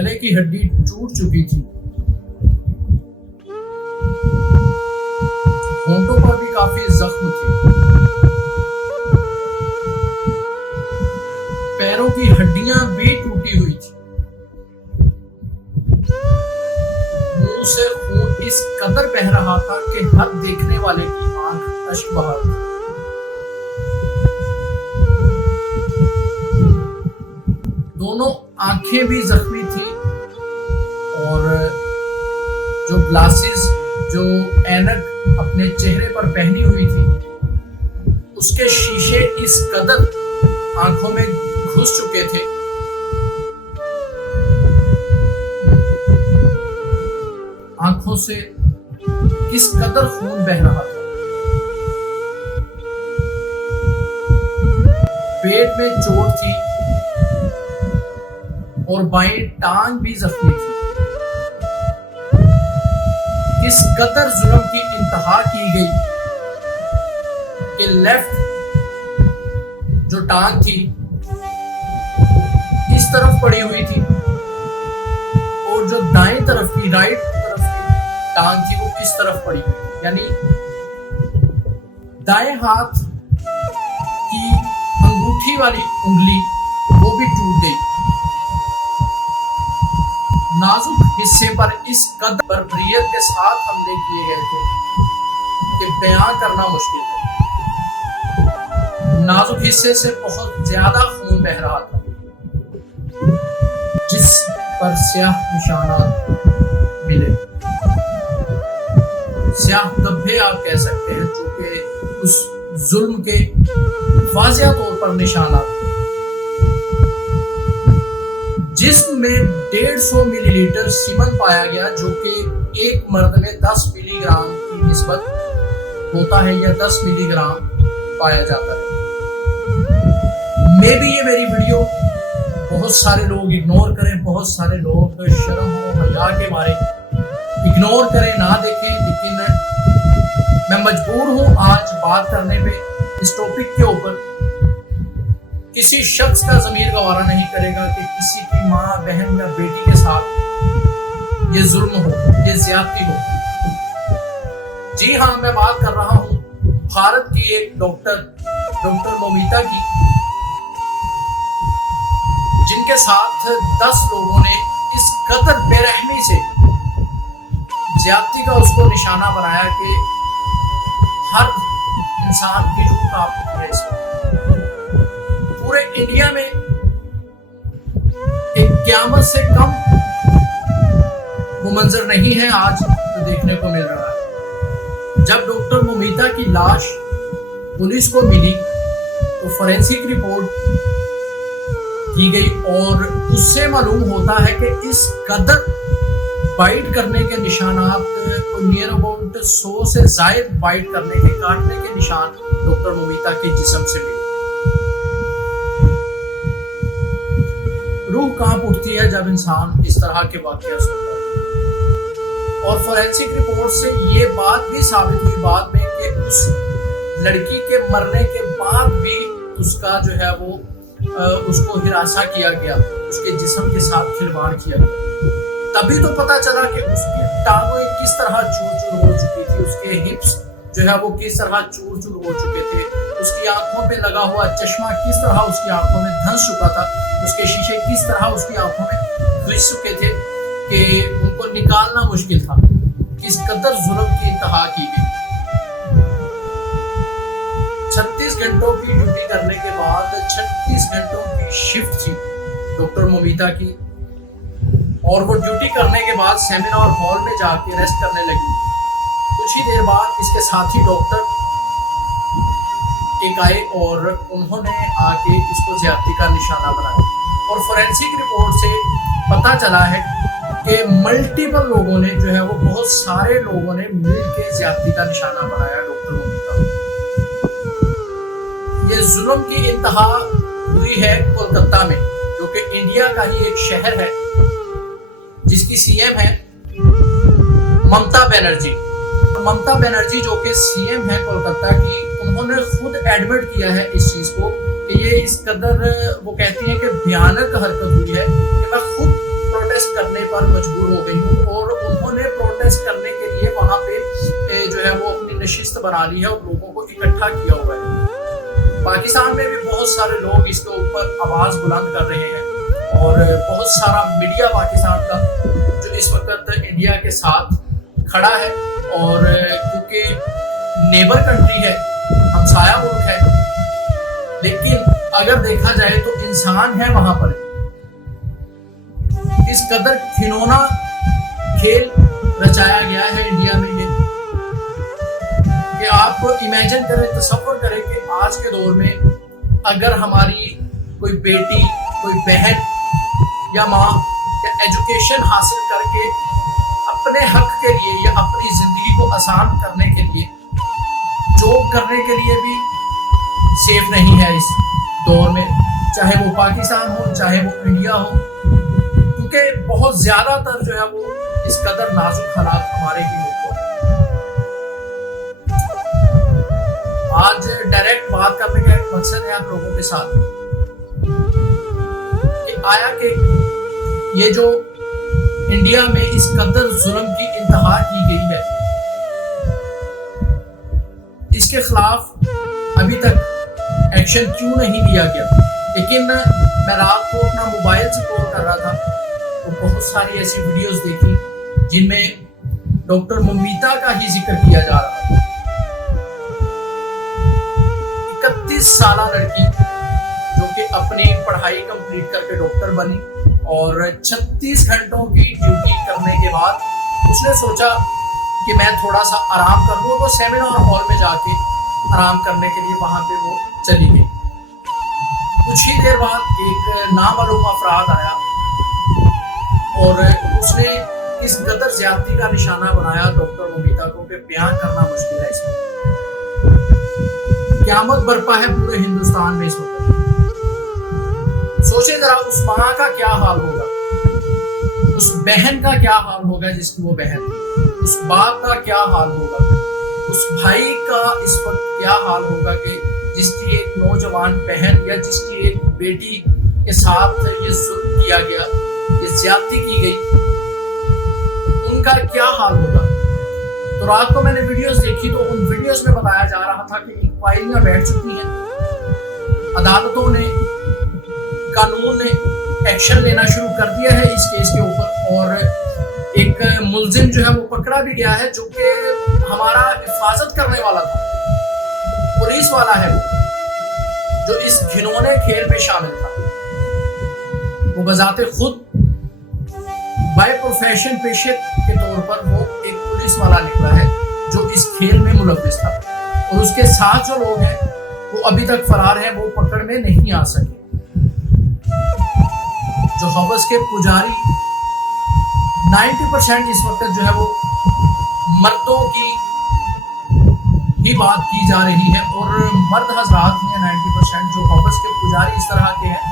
गले की हड्डी टूट चुकी थी। होंठों पर भी काफी जख्म थे। पैरों की हड्डियां भी टूटी हुई थी। मुंह से खून इस कदर बह रहा था कि हर देखने वाले की आंख अश्क बहा थी। दोनों आंखें भी जख्मी थी और जो ग्लासेस, जो ऐनक अपने चेहरे पर पहनी हुई थी, उसके शीशे इस कदर आंखों में घुस चुके थे आंखों से किस कदर खून बह रहा था। पेट में चोट थी और बाईं टांग भी जख्मी थी। इस कदर जुल्म की इंतहा की गई कि लेफ्ट जो टांग थी इस तरफ पड़ी हुई थी और जो दाएं तरफ की, राइट तरफ की टांग थी वो इस तरफ पड़ी हुई थी। यानी दाएं हाथ की अंगूठी वाली उंगली वो भी टूट गई। नाजुक हिस्से पर इस कदर बर्बरियत के साथ हमले किए गए थे कि बयां करना मुश्किल है। नाजुक हिस्से से बहुत ज्यादा खून बह रहा था, जिस पर स्याह निशानात मिले, स्याह धब्बे आप कह सकते हैं, जो कि उस जुल्म के वाज़िह तौर पर निशानात थे। जिस्म में 150 मिलीलीटर सीमन पाया गया, जो कि एक मर्द में 10 मिलीग्राम की निस्बत होता है या 10 मिलीग्राम पाया जाता है। मे भी ये मेरी वीडियो बहुत सारे लोग इग्नोर करें, बहुत सारे लोग शर्म हो हया के मारे इग्नोर करें, ना देखें, लेकिन मैं मजबूर हूं आज बात करने पे इस टॉपिक के ऊपर। किसी शख्स का ज़मीर गवारा नहीं करेगा कि किसी की माँ, बहन या बेटी के साथ ये जुल्म हो, ये ज्यादती हो। जी हाँ, मैं बात कर रहा हूं भारत की एक डॉक्टर मोमिता की, जिनके साथ 10 लोगों ने इस कदर बेरहमी से ज्यादती का उसको निशाना बनाया कि हर इंसान की रूह कांपती है। पूरे इंडिया में एक क़यामत से कम वो मंजर नहीं है आज जो देखने को मिल रहा है। जब डॉक्टर मोमिता की लाश पुलिस को मिली तो फोरेंसिक रिपोर्ट की गई और उससे मालूम होता है कि इस कदर बाइट करने के निशानात, नियर अबाउट 100 से जायद बाइट करने के, काटने के निशान डॉक्टर मोमिता के जिस्म से मिले। रूह कांप उठती है जब इंसान इस तरह के वाकया सुनता है। और फोरेंसिक रिपोर्ट से ये बात भी साबित हुई बाद में कि उस लड़की के मरने के बाद भी उसका जो है वो उसको हिरासा किया गया, उसके जिस्म के साथ खिलवाड़ किया गया। तभी तो पता चला कि उसकी टांगें किस तरह चूर-चूर हो चुकी थी, उसके हिप्स जो है वो किस तरह चूर-चूर हो चुके थे, उसकी आंखों पे लगा हुआ चश्मा किस तरह उसकी आंखों में धंस चुका था, उसके शीशे किस तरह उसकी आंखों में घुस चुके थे कि उनको निकालना मुश्किल था। किस कदर जुल्म की इंतहा की गई। 36 घंटों की ड्यूटी करने के बाद 36 घंटों की शिफ्ट थी डॉक्टर मोमिता की, और वो ड्यूटी करने के बाद सेमिनार हॉल में जाके रेस्ट करने लगी। कुछ ही देर बाद इसके साथी डॉक्टर एक आए और उन्होंने आके इसको ज्यादती का निशाना बनाया। और फोरेंसिक रिपोर्ट से पता चला है कि मल्टीपल लोगों ने जो है वो, बहुत सारे लोगों ने मिलकर ज्यादती का निशाना बनाया डॉक्टर मोमिता। ये जुल्म की इंतहा हुई है कोलकाता में, जो कि इंडिया का ही एक शहर है, जिसकी सीएम है ममता बनर्जी। ममता बनर्जी जो कि सीएम है कोलकाता की, उन्होंने खुद एडमिट किया है इस चीज को कि ये इस कदर, वो कहती हैं कि भयानक हरकत हुई है कि मैं खुद प्रोटेस्ट प्रोटेस्ट करने पर मजबूर हो गई हूँ और उन्होंने प्रोटेस्ट करने के लिए वहां पे जो है वो अपनी नशिस्त बना ली है और लोगों को इकट्ठा किया हुआ है। पाकिस्तान में भी बहुत सारे लोग इसके ऊपर आवाज बुलंद कर रहे हैं और बहुत सारा मीडिया पाकिस्तान का जो इस वक्त इंडिया के साथ खड़ा है। और क्योंकि नेबर कंट्री है, हमसाया मुल्क है, लेकिन अगर देखा जाए तो इंसान है वहां पर। इस कदर खिलौना खेल रचाया गया है इंडिया में ये कि आप इमेजिन करें, तसव्वुर करें कि आज के दौर में अगर हमारी कोई बेटी, कोई बहन या माँ या एजुकेशन हासिल करके अपने हक के लिए या अपनी जिंदगी को आसान करने के लिए जॉब करने के लिए भी सेफ नहीं है इस दौर में, चाहे वो पाकिस्तान हो चाहे वो इंडिया हो, क्योंकि बहुत ज्यादातर जो है वो इस कदर नाजुक हालात हमारे ही मुल्क को। आज डायरेक्ट बात करने का एक मकसद है आप लोगों के साथ कि आया कि ये जो इंडिया में इस कदर जुल्म की इंतहा की गई है, इसके खिलाफ अभी तक एक्शन क्यों नहीं लिया गया। लेकिन मैं रात को अपना मोबाइल से कॉल कर रहा था तो बहुत सारी ऐसी वीडियोस देखी जिनमें डॉक्टर ममिता का ही जिक्र किया जा रहा था। 31 साल लड़की जो कि अपनी पढ़ाई कंप्लीट करके डॉक्टर बनी और 36 घंटों की ड्यूटी करने के बाद उसने सोचा कि मैं थोड़ा सा आराम कर लूं, तो सेमिनार हॉल में जाके आराम करने के लिए वहां पे वो चली गई। कुछ ही देर बाद एक नामालूम अफराद आया और उसने इस कदर ज्यादती का निशाना बनाया डॉक्टर ममिता को कि बयान करना मुश्किल है। इसमें क़यामत बरपा है पूरे हिंदुस्तान में इस वक्त। सोचे जरा उस माँ का क्या हाल होगा, उस बहन का क्या हाल होगा जिसकी वो बहन, उस बाप का क्या हाल होगा, उस भाई का इस वक्त क्या हाल होगा कि जिसकी एक नौजवान बहन या जिसकी एक बेटी के साथ ये जुल्म किया गया, ये ज्यादती की गई, उनका क्या हाल होगा। तो रात को मैंने वीडियोस देखी तो उन वीडियोस में बताया जा रहा था कि इंक्वायरियां बैठ चुकी हैं, अदालतों ने, कानून ने एक्शन लेना शुरू कर दिया है इस केस के ऊपर और एक मुल्जिम जो है वो पकड़ा भी गया है जो कि हमारा हिफाजत करने वाला था, पुलिस वाला है वो, जो इस घिनौने खेल में शामिल था। वो बजाते खुद बाय प्रोफेशन, पेशे के तौर पर वो एक पुलिस वाला निकला है जो इस खेल में मुलव्विस था और उसके साथ जो लोग हैं वो अभी तक फरार हैं, वो पकड़ में नहीं आ सके। जो हवस के पुजारी 90% इस वक्त जो है वो मर्दों की ही बात की जा रही है और मर्द हजरात हैं 90% जो हवस के पुजारी इस तरह के हैं।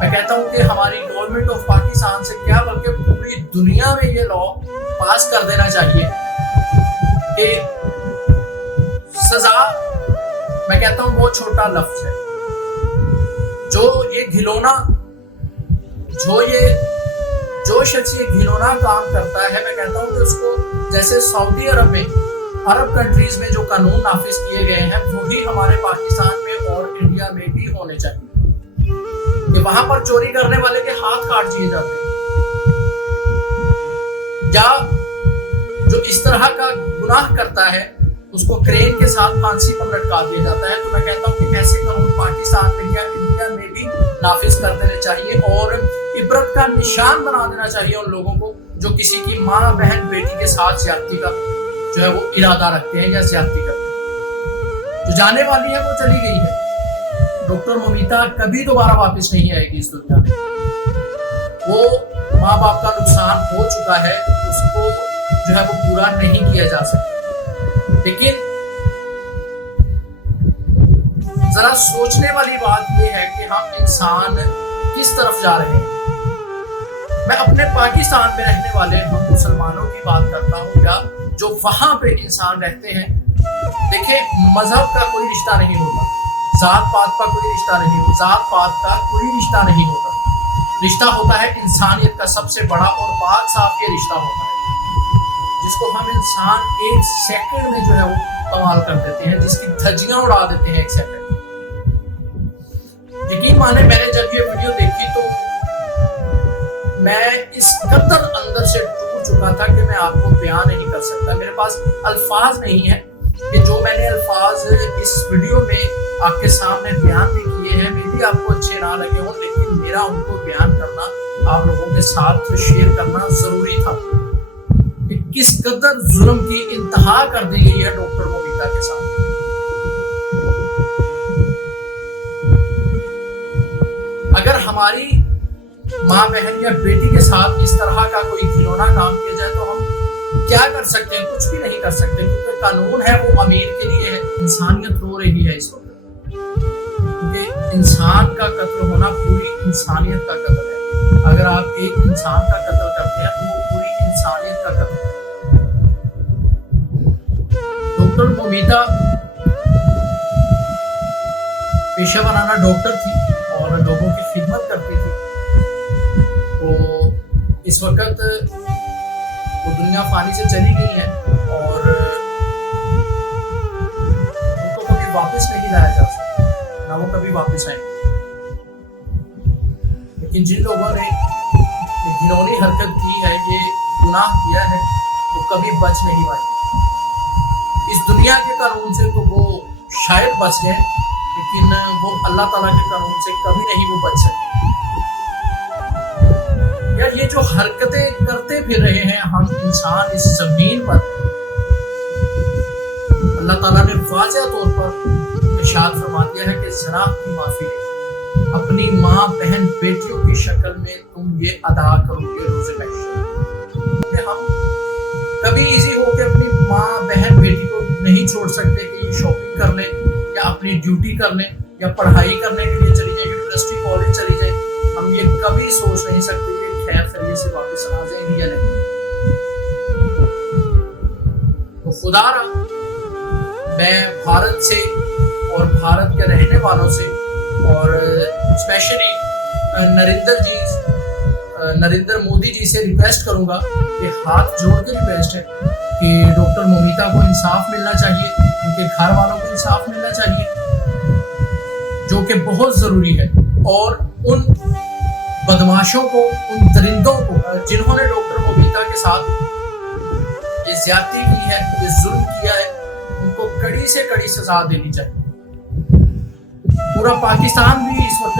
मैं कहता हूं कि हमारी गवर्नमेंट ऑफ पाकिस्तान से क्या बल्कि पूरी दुनिया में ये लॉ पास कर देना चाहिए कि सजा, मैं कहता हूं बहुत छोटा लफ्ज है, जो ये घिनौना, जो शख्स ये घिनौना काम करता है, मैं कहता हूं कि उसको जैसे सऊदी अरब में, अरब कंट्रीज में जो कानून नाफिज किए गए हैं वही हमारे पाकिस्तान में और इंडिया में भी होने चाहिए कि वहां पर चोरी करने वाले के हाथ काट दिए जाते हैं या जो इस तरह का गुनाह करता है उसको क्रेन के साथ फांसी पर लटका दिया जाता है। तो मैं कहता हूं कि ऐसे कानून पाकिस्तान में या इंडिया में भी नाफिज कर देने चाहिए और इबरत का निशान बना देना चाहिए उन लोगों को जो किसी की माँ, बहन, बेटी के साथ ज्यादती का जो है वो इरादा रखते हैं या ज्यादती करते हैं। जो जाने वाली है वो चली गई है, डॉक्टर ममिता कभी दोबारा वापस नहीं आएगी इस दुनिया में। वो माँ बाप का नुकसान हो चुका है, उसको जो है वो पूरा नहीं किया जा सकता। लेकिन जरा सोचने वाली बात यह है कि हम इंसान किस तरफ जा रहे हैं। मैं अपने पाकिस्तान में रहने वाले हम मुसलमानों की बात करता हूँ या जो वहां पे इंसान रहते हैं। देखिए, मजहब का कोई रिश्ता नहीं होता, जात पात का कोई रिश्ता नहीं होता, जात पात का कोई रिश्ता नहीं होता। रिश्ता होता है इंसानियत का सबसे बड़ा और पाक साफ ये रिश्ता होता है जिसको हम इंसान एक सेकंड में जो है वो कमाल कर देते हैं, जिसकी धज्जियां उड़ा देते हैं एक सेकंड। यकीन माने मैंने जब ये वीडियो देखी तो मैं इस कदर अंदर से टूट चुका था कि मैं आपको बयान नहीं कर सकता। मेरे पास अल्फाज नहीं है कि जो मैंने अल्फाज इस वीडियो में आपके सामने बयान भी किए हैं, मे भी आपको अच्छे ना लगे हों, लेकिन मेरा उनको बयान करना, आप लोगों के साथ शेयर करना जरूरी था कि किस कदर जुल्म की इंतहा कर दी गई है डॉक्टर मोमिता के साथ। अगर हमारी माँ बहन या बेटी के साथ इस तरह का कोई घिनौना काम किया जाए तो हम क्या कर सकते हैं? कुछ भी नहीं कर सकते, क्योंकि कानून है वो अमीर के लिए है। इंसानियत रो रही है इस वक्त, क्योंकि इंसान का कत्ल होना पूरी इंसानियत का कत्ल है। अगर आप एक इंसान का कत्ल करते हैं तो वो पूरी इंसानियत का कत्ल है। डॉक्टर मोमिता पेशा वराना डॉक्टर थी और लोगों की खिदमत करती थी। तो इस वक्त वो दुनिया फानी से चली गई है और उनको कभी वापस नहीं लाया जा सकता, ना वो कभी वापस आएंगे। लेकिन जिन लोगों ने ये घिनौनी हरकत की है, ये गुनाह किया है, वो कभी बच नहीं पाएंगे इस दुनिया के कानून से। तो वो शायद बच जाए, लेकिन वो अल्लाह ताला के कानून से कभी नहीं वो बच सकते। यार ये जो हरकतें करते फिर रहे हैं हम इंसान इस जमीन पर, अल्लाह ताला ने वाज़ेह तौर पर इरशाद फरमा दिया है कि ज़रा की माफी नहीं, अपनी माँ बहन बेटियों की शक्ल में तुम ये अदा करोगे रोज़े महशर। हम कभी इजी हो के अपनी माँ बहन बेटी को नहीं छोड़ सकते कि ये शॉपिंग कर ले या अपनी ड्यूटी कर ले या पढ़ाई करने के लिए चली जाए, यूनिवर्सिटी कॉलेज चली जाए। हम ये कभी सोच नहीं सकते खैर खैरियत से वापस आ जाएंगी या नहीं। तो खुदारा मैं भारत से और भारत के रहने वालों से और स्पेशली नरेंद्र मोदी जी से रिक्वेस्ट करूंगा कि हाथ जोड़ के रिक्वेस्ट है कि डॉक्टर मोमिता को इंसाफ मिलना चाहिए, उनके घर वालों को इंसाफ मिलना चाहिए, जो कि बहुत जरूरी है। और उन बदमाशों को, उन दरिंदों को जिन्होंने डॉक्टर मोमिता के साथ ये ज्यादती की है, ये जुल्म किया है, उनको कड़ी से कड़ी सजा देनी चाहिए। पूरा पाकिस्तान भी इस वक्त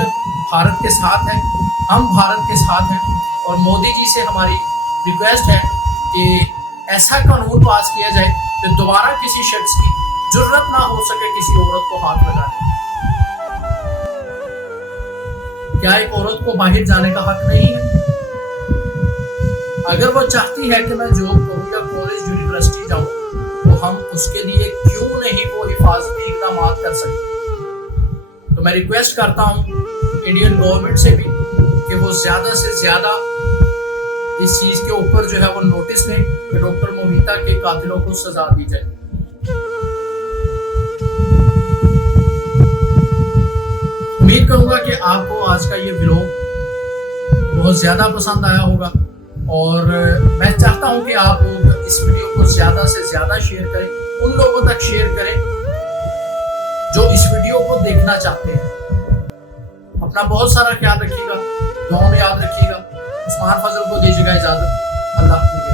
भारत के साथ है, हम भारत के साथ हैं और मोदी जी से हमारी रिक्वेस्ट है कि ऐसा कानून पास किया जाए कि दोबारा किसी शख्स की जुर्रत ना हो सके किसी औरत को हाथ लगाने। क्या एक औरत को बाहर जाने का हक नहीं है? अगर वो चाहती है कि मैं जॉब करूं या कॉलेज यूनिवर्सिटी जाऊं, तो हम उसके लिए क्यों नहीं वो हिफाजती इकदाम कर सकते? तो मैं रिक्वेस्ट करता हूं इंडियन गवर्नमेंट से भी कि वो ज्यादा से ज्यादा इस चीज के ऊपर जो है वो नोटिस लें कि डॉक्टर मोमिता के कातिलों को सजा दी जाए। उम्मीद करूंगा कि आपको आज का ये व्लॉग बहुत ज्यादा पसंद आया होगा और मैं चाहता हूं कि आप लोग इस वीडियो को ज्यादा से ज्यादा शेयर करें, उन लोगों तक शेयर करें जो इस वीडियो को देखना चाहते हैं। अपना बहुत सारा ख्याल रखिएगा, दुआ में याद रखिएगा। उस्मान फजल को दीजिएगा इजाजत। अल्लाह हाफ़िज़।